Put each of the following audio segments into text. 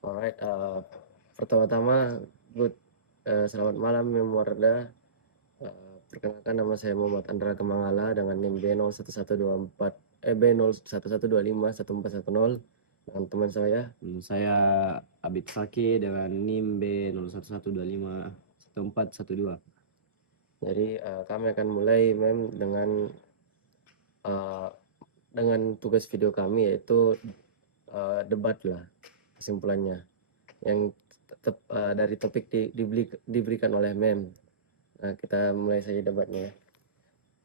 Alright, pertama-tama good selamat malam Memorda. Perkenalkan nama saya Muhammad Andra Kemangala dengan NIM B01124140 dengan teman saya. Saya Abid Faki dengan NIM B01125141. Jadi kami akan mulai uh, dengan tugas video kami yaitu debat lah kesimpulannya yang tetap dari topik diberikan oleh Mem. Nah, kita mulai saja debatnya.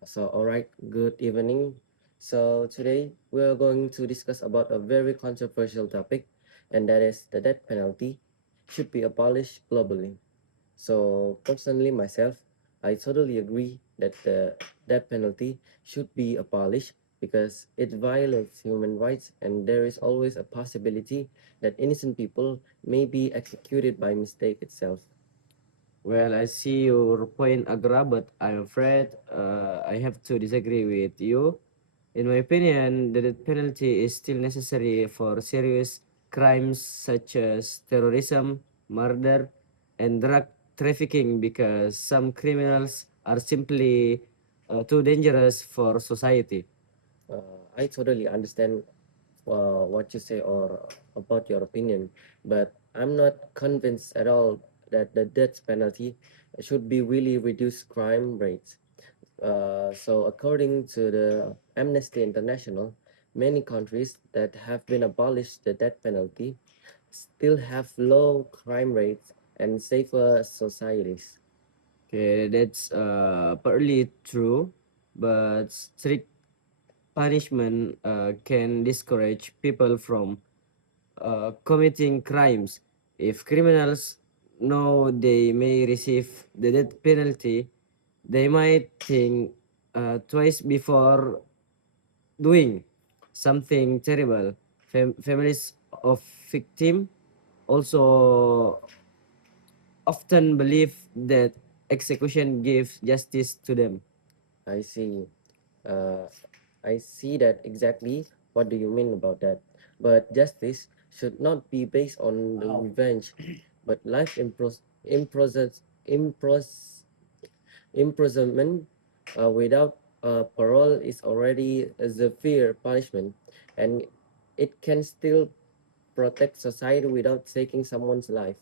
So, alright, good evening. So, today we are going to discuss about a very controversial topic, and that is the death penalty should be abolished globally. So, personally, myself, I totally agree that the death penalty should be abolished because it violates human rights, and there is always a possibility that innocent people may be executed by mistake itself. Well, I see your point, Agra, but I'm afraid I have to disagree with you. In my opinion, the death penalty is still necessary for serious crimes such as terrorism, murder, and drug trafficking because some criminals are simply too dangerous for society. I totally understand what you say or about your opinion, but I'm not convinced at all that the death penalty should be really reduce crime rates. So according to the Amnesty International, many countries that have been abolished the death penalty still have low crime rates and safer societies. Okay, that's partly true, but strict punishment can discourage people from committing crimes. If criminals know they may receive the death penalty, they might think twice before doing something terrible. Families of victim also often believe that execution gives justice to them. I see. Uh, I see that exactly. What do you mean about that? But justice should not be based on the revenge, but life imprisonment without parole is already a severe punishment, and it can still protect society without taking someone's life.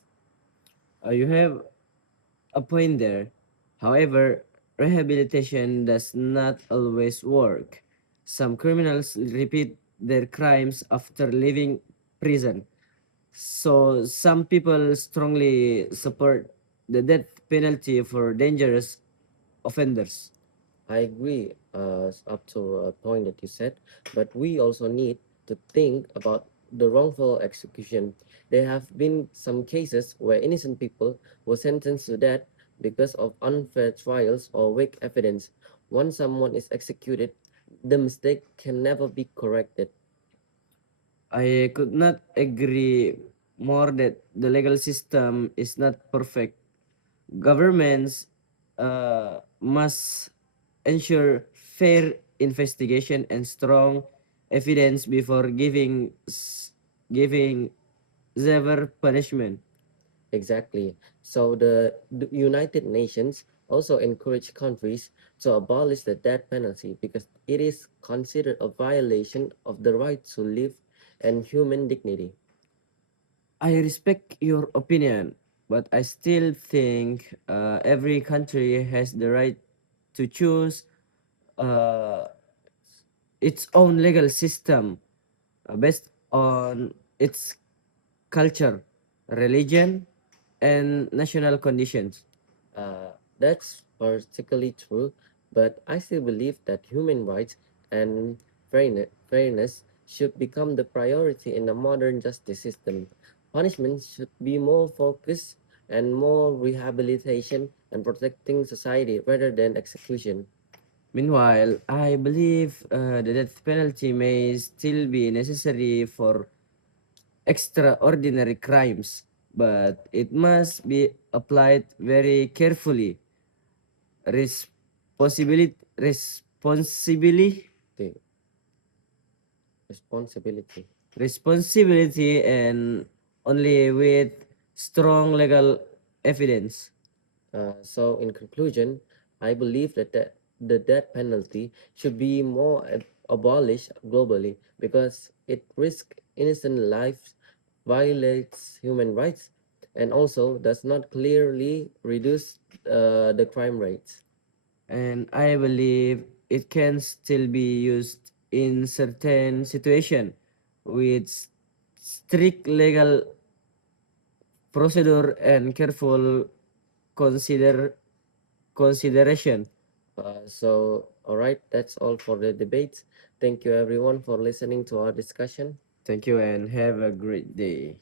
You have a point there. However, rehabilitation does not always work. Some criminals repeat their crimes after leaving prison. So some people strongly support the death penalty for dangerous offenders. I agree up to a point that you said, but we also need to think about the wrongful execution. There have been some cases where innocent people were sentenced to death because of unfair trials or weak evidence. Once someone is executed, the mistake can never be corrected. I could not agree more that the legal system is not perfect. Governments must ensure fair investigation and strong evidence before giving severe punishment. Exactly. So the United Nations also encourage countries to abolish the death penalty because it is considered a violation of the right to live and human dignity. I respect your opinion, but I still think every country has the right to choose uh, its own legal system based on its culture, religion, and national conditions. That's particularly true, but I still believe that human rights and fairness should become the priority in a modern justice system. Punishment should be more focused and more rehabilitation and protecting society rather than execution. Meanwhile, I believe the death penalty may still be necessary for extraordinary crimes, but it must be applied very carefully. Responsibility, The responsibility. responsibility, and only with strong legal evidence. So in conclusion, I believe that the death penalty should be more abolished globally because it risks innocent lives, violates human rights, and also does not clearly reduce the crime rates. And I believe it can still be used in certain situation with strict legal procedure and careful consideration. All right, that's all for the debates. Thank you everyone for listening to our discussion. Thank you and have a great day.